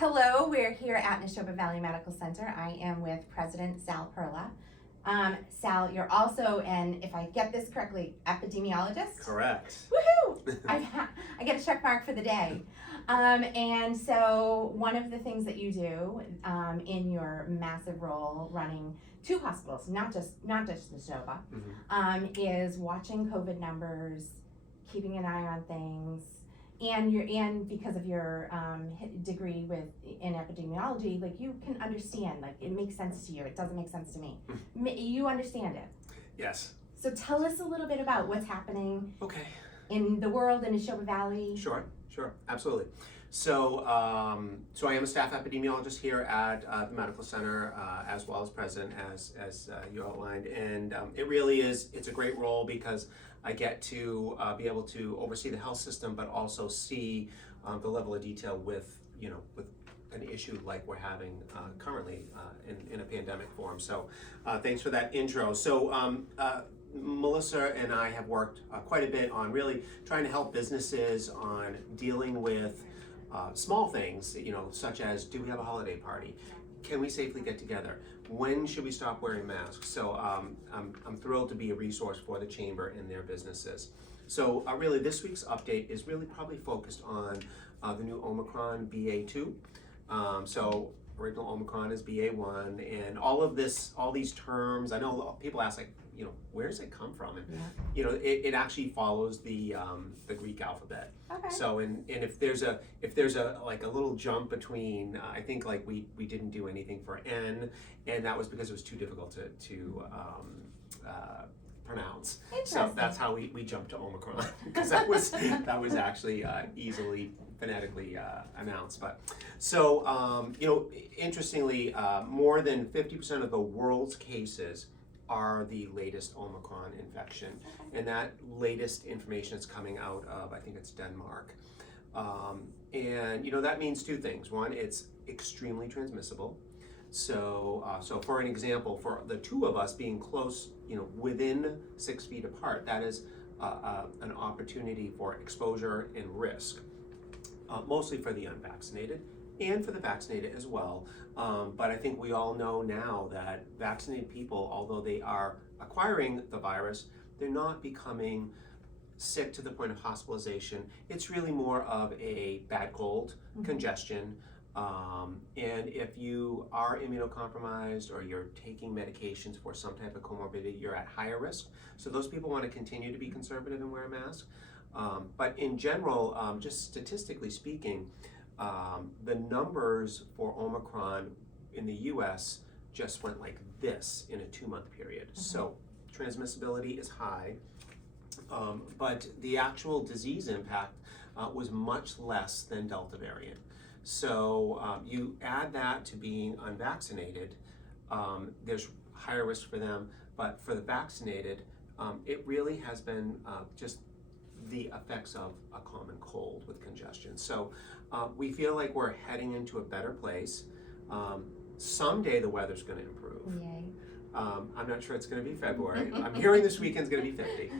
Hello, we're here at Nashoba Valley Medical Center. I am with President Sal Perla. Sal, you're also an, if I get this correctly, epidemiologist? Correct. Woohoo! I get a check mark for the day. And so one of the things that you do in your massive role running two hospitals, not just Nashoba, is watching COVID numbers, keeping an eye on things, and because of your degree in epidemiology, like you can understand, like it makes sense to you. It doesn't make sense to me. You understand it. Yes. So tell us a little bit about what's happening. Okay. In the world in Nashoba Valley. Sure, absolutely. So, so I am a staff epidemiologist here at the medical center, as well as president, as you outlined, and it really is. It's a great role because I get to be able to oversee the health system, but also see the level of detail with an issue like we're having currently in a pandemic form. So, thanks for that intro. So. Melissa and I have worked quite a bit on really trying to help businesses on dealing with small things, such as, do we have a holiday party? Can we safely get together? When should we stop wearing masks? So I'm thrilled to be a resource for the chamber and their businesses. So really this week's update is really probably focused on the new Omicron BA2. So original Omicron is BA1, and all these terms, I know people ask where does it come from? And it actually follows the Greek alphabet. Okay. So and if there's a like a little jump between, I think like we didn't do anything for N, and that was because it was too difficult to pronounce. So that's how we jumped to Omicron, because that was actually easily phonetically announced. But so interestingly, more than 50% of the world's cases are the latest Omicron infection, and that latest information is coming out of, I think it's Denmark, and that means two things. One, it's extremely transmissible. So for an example, for the two of us being close, within 6 feet apart, that is an opportunity for exposure and risk, mostly for the unvaccinated and for the vaccinated as well. But I think we all know now that vaccinated people, although they are acquiring the virus, they're not becoming sick to the point of hospitalization. It's really more of a bad cold, congestion, and if you are immunocompromised or you're taking medications for some type of comorbidity, you're at higher risk. So those people want to continue to be conservative and wear a mask. But in general, just statistically speaking, the numbers for Omicron in the US just went like this in a 2-month period. So transmissibility is high, but the actual disease impact was much less than Delta variant. So you add that to being unvaccinated, there's higher risk for them, but for the vaccinated, it really has been just the effects of a common cold with congestion. So we feel like we're heading into a better place. Someday the weather's going to improve. Yay. I'm not sure it's going to be February. I'm hearing this weekend's going to be 50,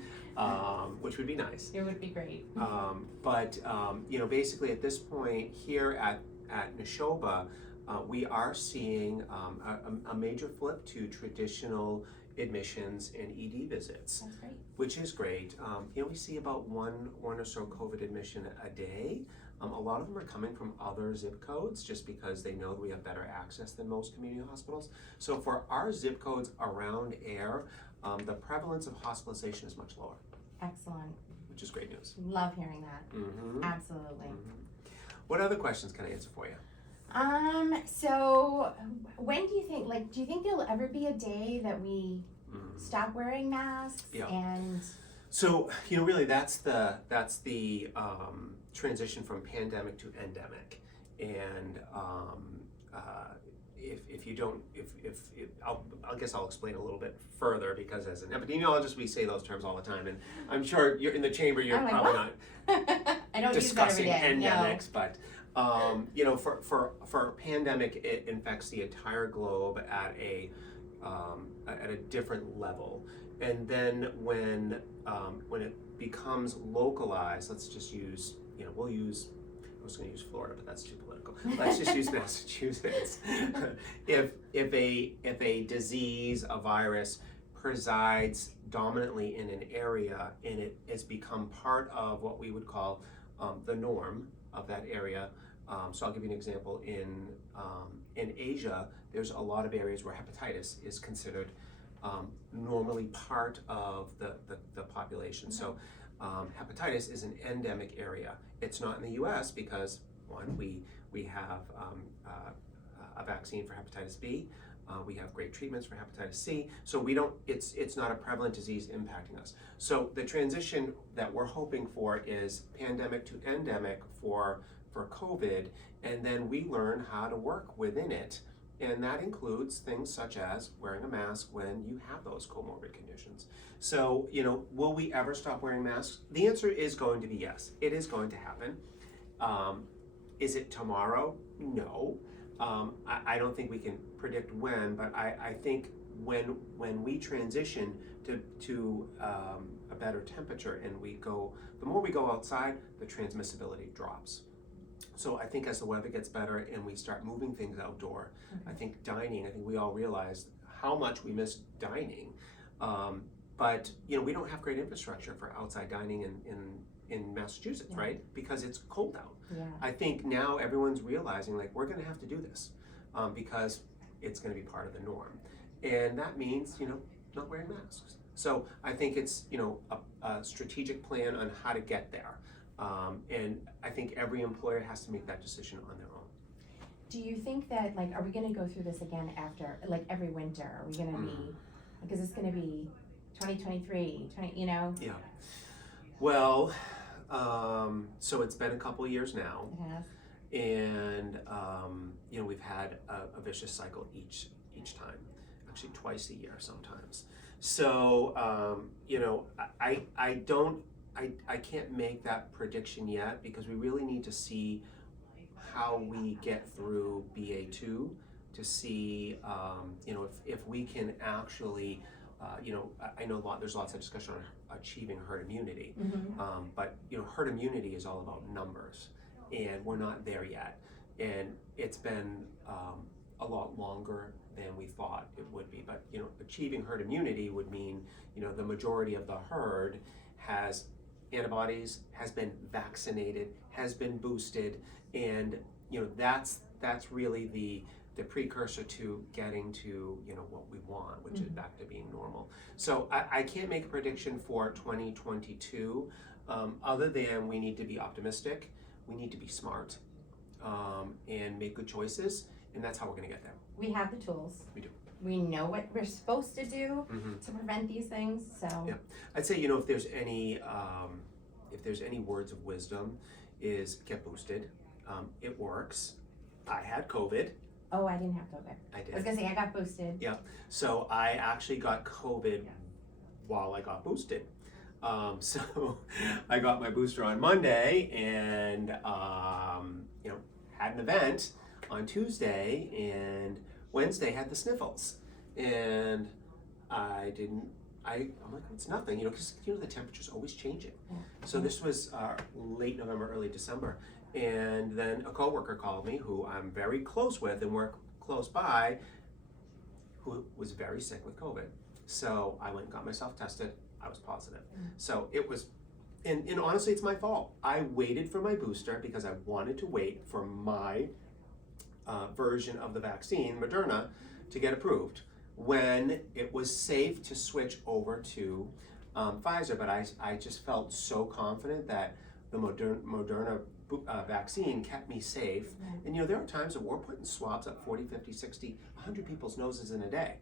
which would be nice. It would be great. But basically at this point here at Nashoba, we are seeing a major flip to traditional admissions and ED visits. That's great. Which is great. We see about one or so COVID admission a day. A lot of them are coming from other zip codes just because they know that we have better access than most community hospitals. So for our zip codes around air, the prevalence of hospitalization is much lower. Excellent. Which is great news. Love hearing that. Absolutely. What other questions can I answer for you? So when do you think there'll ever be a day that we stop wearing masks? Yeah. And so really that's the transition from pandemic to endemic, and if you don't, I guess I'll explain a little bit further, because as an epidemiologist we say those terms all the time, and I'm sure you're in the chamber, you're probably not I don't discussing use that every day. endemics, No. but for a pandemic, it infects the entire globe at a different level, and then when it becomes localized, let's just use we'll use was going to use Florida, but that's too political. Let's just use Massachusetts. if a disease, a virus, presides dominantly in an area and it has become part of what we would call the norm of that area. So I'll give you an example. In Asia, there's a lot of areas where hepatitis is considered normally part of the population. So hepatitis is an endemic area. It's not in the U.S. because, one, we have a vaccine for hepatitis B. We have great treatments for hepatitis C. So we don't. It's not a prevalent disease impacting us. So the transition that we're hoping for is pandemic to endemic for COVID, and then we learn how to work within it. And that includes things such as wearing a mask when you have those comorbid conditions. So, will we ever stop wearing masks? The answer is going to be yes. It is going to happen. Is it tomorrow? No. I don't think we can predict when, but I think when we transition to a better temperature and the more we go outside, the transmissibility drops. So I think as the weather gets better and we start moving things outdoor, I think we all realize how much we miss dining. But we don't have great infrastructure for outside dining in Massachusetts, right? Because it's cold out. Yeah. I think now everyone's realizing we're going to have to do this because it's going to be part of the norm, and that means not wearing masks. So I think it's a strategic plan on how to get there. And I think every employer has to make that decision on their own. Do you think that, are we going to go through this again after, every winter? Are we going to be, because it's going to be 2023, Yeah. Well, so it's been a couple of years now. It has. And, we've had a vicious cycle each time, actually twice a year sometimes. So, I can't make that prediction yet because we really need to see how we get through BA2 to see, if we can actually, I know there's lots of discussion on achieving herd immunity, but herd immunity is all about numbers, and we're not there yet. And it's been a lot longer than we thought it would be. But achieving herd immunity would mean the majority of the herd has antibodies, has been vaccinated, has been boosted, and that's really the precursor to getting to what we want, which is back to being normal. So I can't make a prediction for 2022 other than we need to be optimistic, we need to be smart, and make good choices, and that's how we're going to get there. We have the tools. We do. We know what we're supposed to do to prevent these things. So yeah, I'd say if there's any words of wisdom, is get boosted. It works. I had COVID. Oh, I didn't have COVID. I did. I was gonna say I got boosted. Yeah. So I actually got COVID while I got boosted. So I got my booster on Monday, and had an event on Tuesday, and Wednesday had the sniffles, and I'm like, it's nothing, because the temperature's always changing. Yeah. So this was late November, early December, and then a coworker called me who I'm very close with and work close by, who was very sick with COVID. So I went and got myself tested. I was positive. So it was, and honestly, it's my fault. I waited for my booster because I wanted to wait for my version of the vaccine, Moderna, to get approved when it was safe to switch over to Pfizer. But I just felt so confident that the Moderna vaccine kept me safe. And there are times that we're putting swabs at 40, 50, 60, 100 people's noses in a day.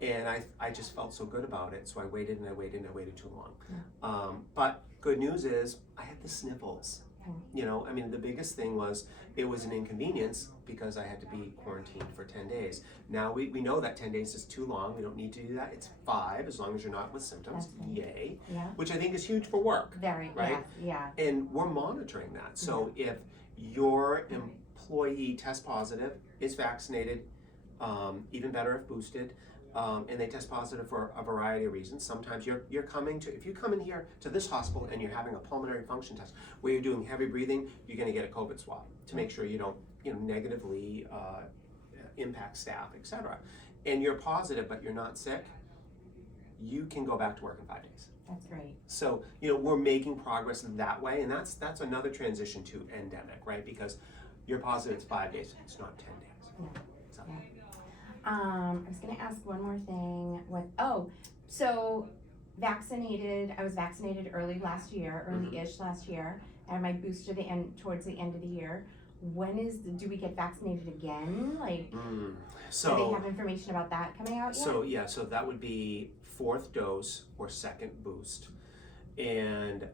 And I just felt so good about it, so I waited and I waited and I waited too long. But good news is I had the sniffles. The biggest thing was it was an inconvenience because I had to be quarantined for 10 days. Now we know that 10 days is too long. We don't need to do that. It's 5 as long as you're not with symptoms. Right. Yay. Yeah. Which I think is huge for work. Very. Right? Yeah. And we're monitoring that. So if your employee tests positive, is vaccinated, even better if boosted, and they test positive for a variety of reasons. Sometimes you're coming to, if you come in here to this hospital and you're having a pulmonary function test where you're doing heavy breathing, you're going to get a COVID swab to make sure you don't, negatively impact staff, etc. And you're positive, but you're not sick, you can go back to work in 5 days. That's great. So, we're making progress in that way, and that's another transition to endemic, right? Because you're positive, it's 5 days, it's not 10 days. Yeah. So. Yeah. I was gonna ask one more thing. So I was vaccinated early-ish last year, and my booster towards the end of the year. Do we get vaccinated again? Do they have information about that coming out yet? So that would be 4th dose or 2nd boost, and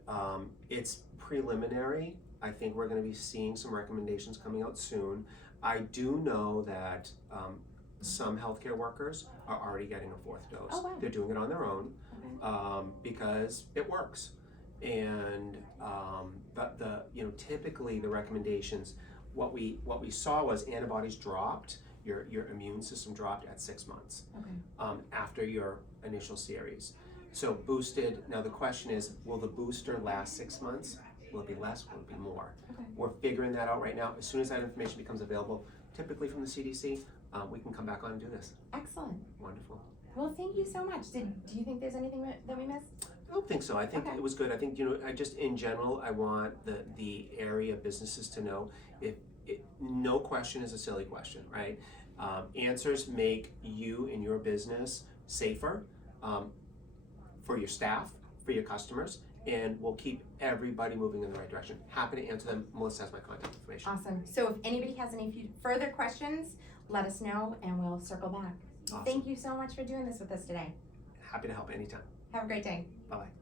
it's preliminary. I think we're going to be seeing some recommendations coming out soon. I do know that some healthcare workers are already getting a 4th dose. Oh, wow. They're doing it on their own Okay. because it works. And typically the recommendations, what we saw was antibodies dropped. Your immune system dropped at 6 months Okay. after your initial series. So boosted. Now the question is, will the booster last 6 months? Will it be less? Will it be more? Okay. We're figuring that out right now. As soon as that information becomes available, typically from the CDC, we can come back on and do this. Excellent. Wonderful. Well, thank you so much. Do you think there's anything that we missed? I don't think so. I think Okay. it was good. I think, I just, in general, I want the area businesses to know no question is a silly question, right? Answers make you and your business safer for your staff, for your customers, and we'll keep everybody moving in the right direction. Happy to answer them. Melissa has my contact information. Awesome. So if anybody has any further questions, let us know and we'll circle back. Awesome. Thank you so much for doing this with us today. Happy to help anytime. Have a great day. Bye-bye.